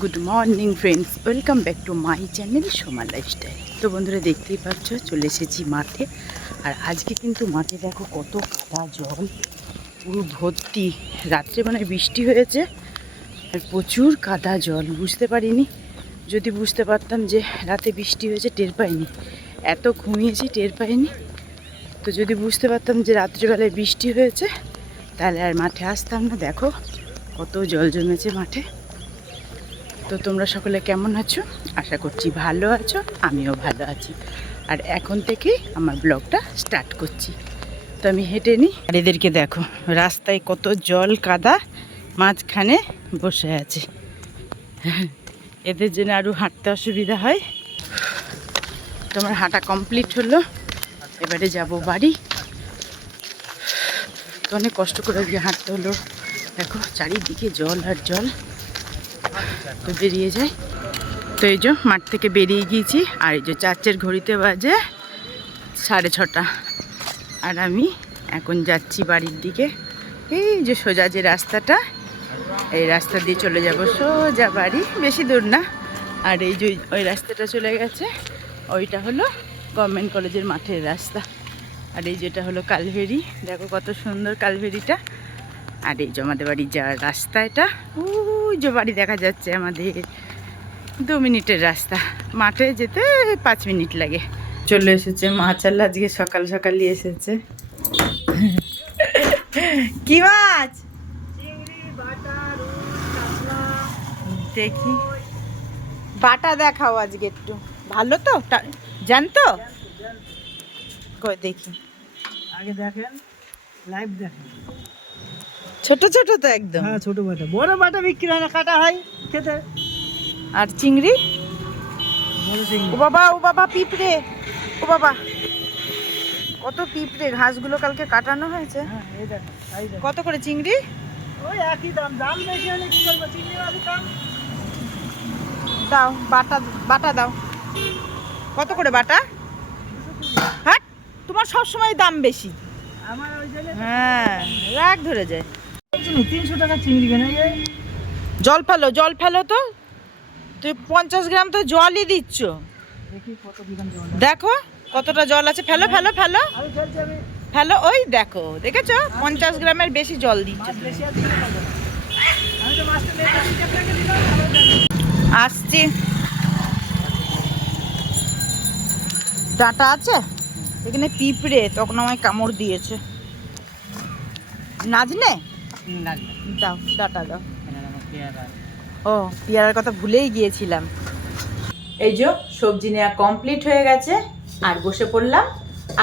Good morning friends, welcome back to my channel Soma lifestyle. তো বন্ধুরা, দেখতেই পাচ্ছ চলে এসেছি মাঠে। আর আজকে কিন্তু মাঠে দেখো কত কাদা জল, পুরো ভর্তি। রাত্রে মানে বৃষ্টি হয়েছে আর প্রচুর কাদা জল। বুঝতে পারিনি, যদি বুঝতে পারতাম যে রাতে বৃষ্টি হয়েছে টের পাইনি, এত ঘুমিয়েছি টের পাইনি। তো যদি বুঝতে পারতাম যে রাত্রিবেলায় বৃষ্টি হয়েছে তাহলে আর মাঠে আসতাম না। দেখো কত জল জমেছে মাঠে। তো তোমরা সকলে কেমন আছো? আশা করছি ভালো আছো, আমিও ভালো আছি। আর এখন থেকেই আমার ব্লগটা স্টার্ট করছি। তো আমি হেঁটে নিই। আর এদেরকে দেখো, রাস্তায় কত জল কাদা, মাঝখানে বসে আছে। এদের জন্য আরও হাঁটতে অসুবিধা হয়। তোমার হাঁটা কমপ্লিট হলো, এবারে যাব বাড়ি। তো অনেক কষ্ট করে গিয়ে হাঁটতে হলো। দেখো চারিদিকে জল আর জল। তো বেরিয়ে যায়। তো এই যে মাঠ থেকে বেরিয়ে গিয়েছি। আর এই যে চার্চের ঘড়িতে বাজে 6:30। আর আমি এখন যাচ্ছি বাড়ির দিকে। এই যে সোজা যে রাস্তাটা, এই রাস্তা দিয়ে চলে যাব সোজা বাড়ি, বেশি দূর না। আর এই যে ওই রাস্তাটা চলে গেছে, ওইটা হলো গভর্নমেন্ট কলেজের মাঠের রাস্তা। আর এই যেটা হলো কালভেরি, দেখো কত সুন্দর কালভেরিটা। আর এই যে আমাদের বাড়ি যাওয়ার রাস্তা, এটা ওই যে বাড়ি দেখা যাচ্ছে আমাদের। 2 মিনিটের রাস্তা, মাঠে যেতে 5 মিনিট লাগে। চলে এসেছে মাছ, আল্লাহ আজকে সকাল সকালই এসেছে। কি মাছ? দেখি, বাটা দেখাও আজকে একটু। ভালো তো, জানতো কই দেখি। আগে দেখেন, লাইভ দেখেন। ছোট ছোট তো একদম। হ্যাঁ, ছোট বাটা, বড় বাটা বিক্রি হয় না, কাটা হয় খেতে। আর চিংড়ি? বড় চিংড়ি। ও বাবা, ও বাবা পিঁপড়ে, ও বাবা কত পিঁপড়ে। ঘাসগুলো কালকে কাটানো হয়েছে। হ্যাঁ, এই দেখেন, এই দেখেন। কত করে চিংড়ি? ওই একই দাম, দাম বেশি হলে কি করবো, চিংড়ি মাছ দাম। দাও বাটা, বাটা দাও। কত করে বাটা? হ্যাঁ, তোমার সব সময় দাম বেশি। আমার ওই জন্য হ্যাঁ, রাগ ধরে যায়। 300 টাকা চিংড়ি কেনা যায়। জল ফেলো, জল ফেলো তো। তুই 50 গ্রাম তো জলই দিচ্ছ। দেখি কত বিঘান জল। দেখো কতটা জল আছে, ফেলো ফেলো ফেলো আমি ফেলছি, আমি ফেলো। ওই দেখো, দেখেছো 50 গ্রামের বেশি জল দিচ্ছ। মাছ বেশি আছে না পাবো না। আমি তো মাছটা লেগে দিতে আপনাকে দিলাম, আবার দেখেন। আসছি। ডাঁটা আছে এখানে, পিঁপড়ে তখন আমায় কামড় দিয়েছে। নাজনে দাও, ডাঁটা দাও। ও, পেয়ারার কথা ভুলেই গিয়েছিলাম। এই যে সবজি নেওয়া কমপ্লিট হয়ে গেছে। আর বসে পড়লাম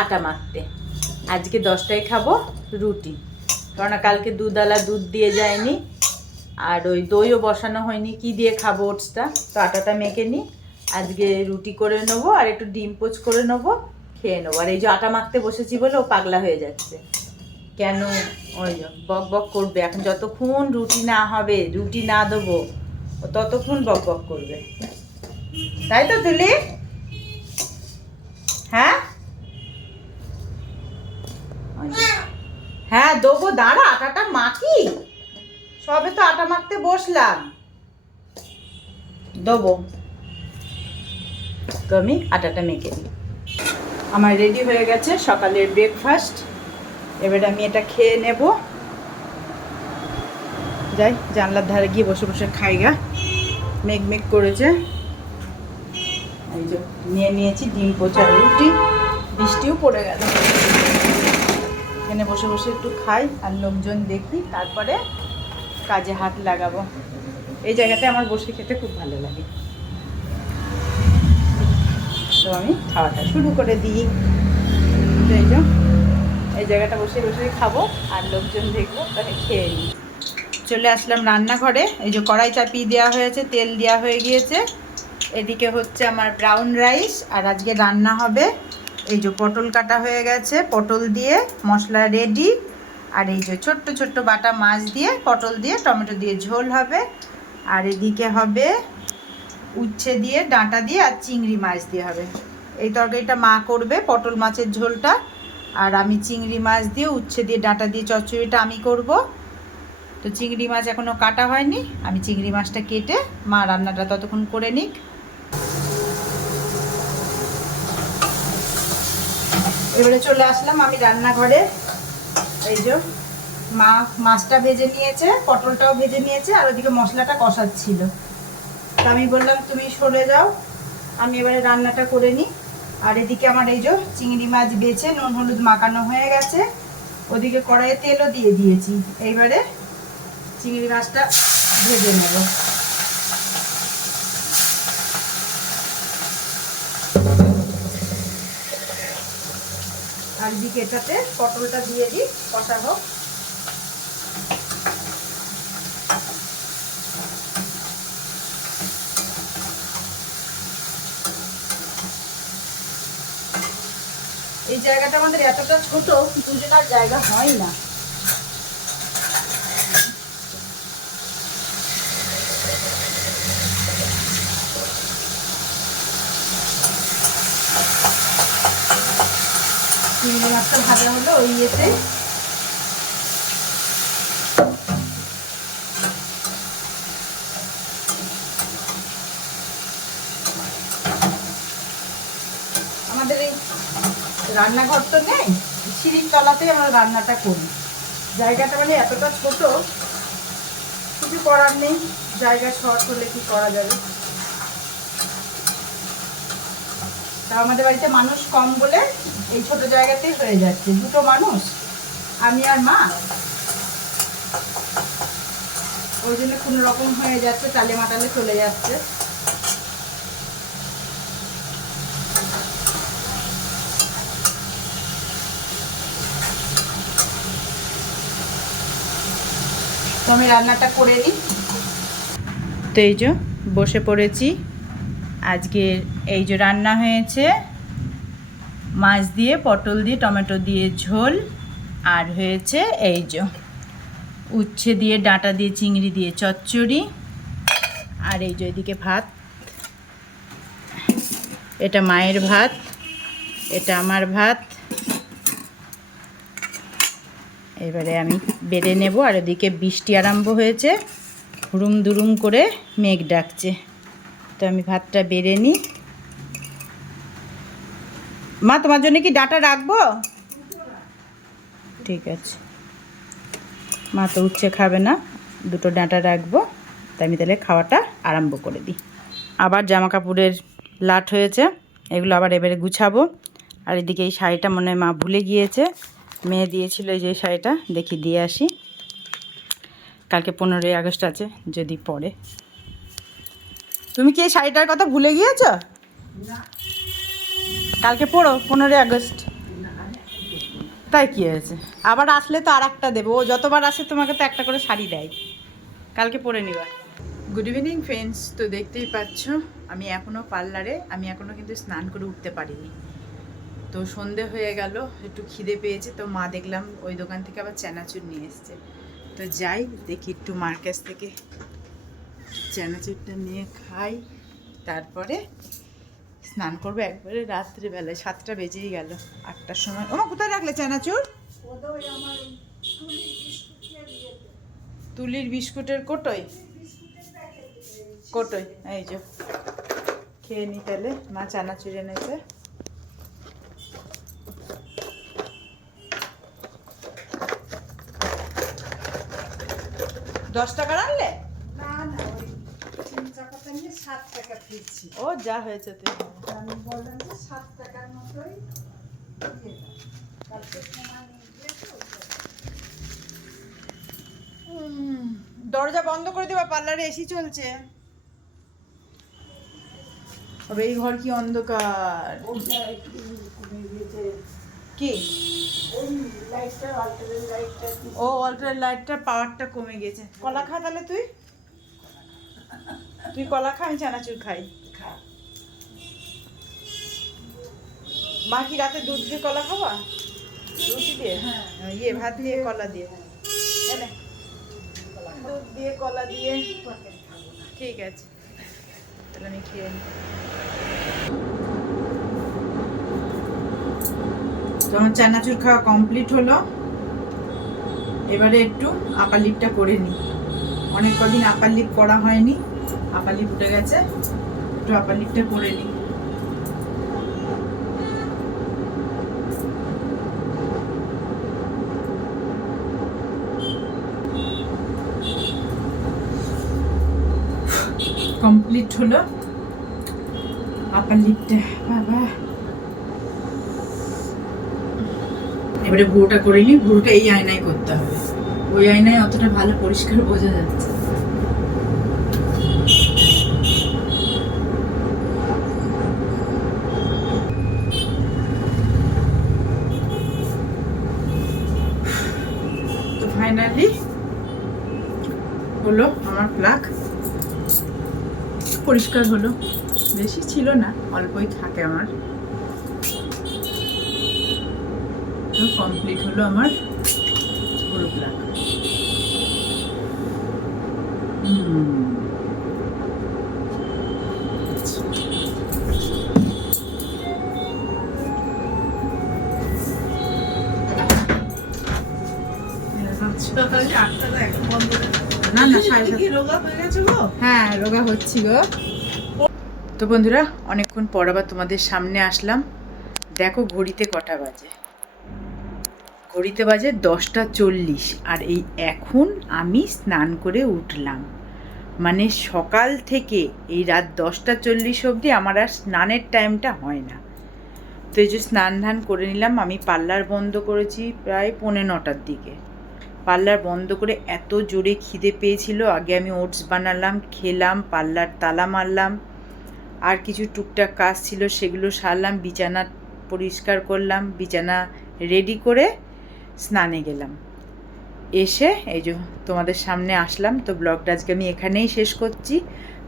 আটা মাখতে। আজকে 10টায় খাবো রুটি, কারণ কালকে দুধওয়ালা দুধ দিয়ে যায়নি। আর ওই দইও বসানো হয়নি, কি দিয়ে খাবো ওটসটা। তো আটাটা মেখে নিই, আজকে রুটি করে নেবো আর একটু ডিম পোচ করে নেবো, খেয়ে নেবো। আর এই যে আটা মাখতে বসেছি বলে ও পাগলা হয়ে যাচ্ছে। কেন? ওই যে বক বক করবে এখন, যতক্ষণ রুটি না হবে, রুটি না দেবো, ও ততক্ষণ বক বক করবে। তাই তো তুলি? হ্যাঁ হ্যাঁ দেবো, দাঁড়া আটাটা মাখি। সবে তো আটা মাখতে বসলাম, দেবো। তো আমি আটাটা মেখে নিই। আমার রেডি হয়ে গেছে সকালের ব্রেকফাস্ট। এবারে আমি এটা খেয়ে নেব। যাই জানলার ধারে গিয়ে বসে বসে খাই গা, মেঘ মেঘ করেছে। এই যে নিয়ে নিয়েছি ডিম পোচার রুটি, বৃষ্টিও পড়ে গেল। এখানে বসে বসে একটু খাই আর লোকজন দেখি, তারপরে কাজে হাত লাগাবো। এই জায়গাতে আমার বসে খেতে খুব ভালো লাগে। তো আমি খাওয়াটা শুরু করে দিই। এই যে এই জায়গাটা বসে বসে খাবো আর লোকজন দেখবো, তাহলে খেয়ে নিই। চলে আসলাম রান্নাঘরে। এই যে কড়াই চাপিয়ে দেওয়া হয়েছে, তেল দেওয়া হয়ে গিয়েছে। এদিকে হচ্ছে আমার ব্রাউন রাইস, আর আজকে রান্না হবে। এই যে পটল কাটা হয়ে গেছে, পটল দিয়ে মশলা রেডি। আর এই যে ছোট্ট ছোট্ট বাটা মাছ দিয়ে, পটল দিয়ে, টমেটো দিয়ে ঝোল হবে। আর এদিকে হবে উচ্ছে দিয়ে, ডাঁটা দিয়ে আর চিংড়ি মাছ দিয়ে হবে। এই তরকারিটা মা করবে, পটল মাছের ঝোলটা। আর আমি চিংড়ি মাছ দিয়ে, উচ্ছে দিয়ে, ডাঁটা দিয়ে চচ্চড়িটা আমি করব। তো চিংড়ি মাছ এখনও কাটা হয়নি, আমি চিংড়ি মাছটা কেটে মা রান্নাটা ততক্ষণ করে নিক। এবারে চলে আসলাম আমি রান্নাঘরে। এই যে মা মাছটা ভেজে নিয়েছে, পটলটাও ভেজে নিয়েছে, আর ওদিকে মশলাটা কষাচ্ছিল। তো আমি বললাম তুমি সরে যাও, আমি এবারে রান্নাটা করে নিই। আর এদিকে আমার এই যে চিংড়ি মাছ বেছে নুন হলুদ মাখানো হয়ে গেছে, ওদিকে কড়াইয়ে তেলও দিয়ে দিয়েছি। এইবারে চিংড়ি মাছটা ভেজে নেব। আর এদিকে এটাতে পটলটা দিয়ে দিই, কষা হোক। এই জায়গাটা আমাদের এতটা ছোট, দুজনের জায়গা হয় না। চিংড়ি মাছটা ভাজা হলো ওই ইয়েতে। আমাদের এই রান্নাঘর তো নেই, সিঁড়ির তলাতেই আমরা রান্নাটা করি। জায়গাটা মানে এতটা ছোট, কিছু করার নেই, জায়গা শর্ট হলে কি করা যাবে। তা আমাদের বাড়িতে মানুষ কম বলে এই ছোট জায়গাতেই হয়ে যাচ্ছে, দুটো মানুষ, আমি আর মা, ওই জন্য কোনো রকম হয়ে যাচ্ছে, তালে মাটালে চলে যাচ্ছে। তো আমি রান্নাটা করে নিই। তো এই যে বসে পড়েছি। আজকের এই যে রান্না হয়েছে মাছ দিয়ে, পটল দিয়ে, টমেটো দিয়ে ঝোল, আর হয়েছে এই যে উচ্ছে দিয়ে, ডাঁটা দিয়ে, চিংড়ি দিয়ে চচ্চড়ি, আর এই যে এদিকে ভাত। এটা মায়ের ভাত, এটা আমার ভাত। এবারে আমি বেড়ে নেব। আর ওদিকে বৃষ্টি আরম্ভ হয়েছে, হুড়ুম দুরুম করে মেঘ ডাকছে। তো আমি ভাতটা বেড়ে নিই। মা তোমার জন্য কি ডাঁটা রাখবো? ঠিক আছে, মা তো উচ্ছে খাবে না, দুটো ডাঁটা রাখবো। তাই আমি তাহলে খাওয়াটা আরম্ভ করে দিই। আবার জামা কাপড়ের লাট হয়েছে, এগুলো আবার এবারে গুছাবো। আর এদিকে এই শাড়িটা মনে হয় মা ভুলে গিয়েছে, মেয়ে দিয়েছিল এই যে শাড়িটা, দেখি দিয়ে আসি। কালকে 15ই আগস্ট আছে, যদি পরে। তুমি কি এই শাড়িটার কথা ভুলে গিয়েছো? কালকে পড়ো 15ই আগস্ট। তাই কি হয়েছে, আবার আসলে তো আর একটা দেবো। ও যতবার আসে তোমাকে তো একটা করে শাড়ি দেয়, কালকে পরে নিবা। Good evening friends. তো দেখতেই পাচ্ছ আমি এখনও পার্লারে, আমি এখনও কিন্তু স্নান করে উঠতে পারিনি। তো সন্ধে হয়ে গেল, একটু খিদে পেয়েছে, তো মা দেখলাম ওই দোকান থেকে আবার চানাচুর নিয়ে এসছে। তো যাই দেখি একটু মার কাছ থেকে চানাচুরটা নিয়ে খাই, তারপরে স্নান করবো একবারে রাত্রিবেলায়। 7টা বেজেই গেল, 8টার সময়। ওমা কোথায় রাখলে চানাচুর? তুলির বিস্কুটের কোটোয়, কোটোয়। এই যে খেয়ে নি তাহলে, মা চানাচুর এনেছে। $10 আনলে? ও যা হয়েছে তুই, আমি বললাম যে 7 টাকার মতোই দরজা বন্ধ করে দেবা, পার্লারে এসি চলছে। তবে এই ঘর কি অন্ধকার! কি ও অল্টার লাইটটার পাওয়ারটা কমে গেছে। কলা খা তাহলে, তুই কলা খা, আমি চানাচুর খাই। মা কি রাতে দুধ দিয়ে কলা খাবা? রুটি দিয়ে? ইয়ে ভাত দিয়ে কলা দিয়ে, দুধ দিয়ে কলা দিয়ে। ঠিক আছে, তাহলে আমি খেয়ে নিই। তো আমার চানাচুর খাওয়া কমপ্লিট হলো। এবারে একটু আপার লিপটা করে নিই। অনেক কদিন আপার লিপ করা হয়নি, আপার লিপ উঠে গেছে, একটু আপার লিপটা করে নিই। কমপ্লিট হলো আপার লিপটা। বাবা, এবারে ভুরুটা করে নিই। ভুরুটা এই আয়নায় করতে হবে, ওই আয়নায় অতটা ভালো পরিষ্কার বোঝা যাচ্ছে। তো ফাইনালি হলো আমার প্লাক, পরিষ্কার হলো, বেশি ছিল না, অল্পই থাকে আমার। কমপ্লিট হলো আমার পুরো প্লাক। না না, হ্যাঁ রোগা হচ্ছি গো। তো বন্ধুরা, অনেকক্ষণ পর আবার তোমাদের সামনে আসলাম। দেখো ঘড়িতে কটা বাজে, ঘড়িতে বাজে 10টা 40, আর এই এখন আমি স্নান করে উঠলাম। মানে সকাল থেকে এই রাত 10টা 40 অবধি আমার আর স্নানের টাইমটা হয় না। তো এই যে স্নান ধান করে নিলাম। আমি পার্লার বন্ধ করেছি প্রায় 9:45টার দিকে। পার্লার বন্ধ করে এত জোরে খিদে পেয়েছিল, আগে আমি ওটস বানালাম, খেলাম, পার্লার তালা মারলাম, আর কিছু টুকটাক কাজ ছিল সেগুলো সারলাম, বিছানা পরিষ্কার করলাম, বিছানা রেডি করে স্নানে গেলাম। এসে এই যে তোমাদের সামনে আসলাম। তো ব্লগটা আজকে আমি এখানেই শেষ করছি।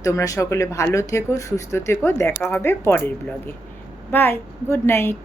তোমরা সকলে ভালো থেকো, সুস্থ থেকো, দেখা হবে পরের ব্লগে। Bye, good night.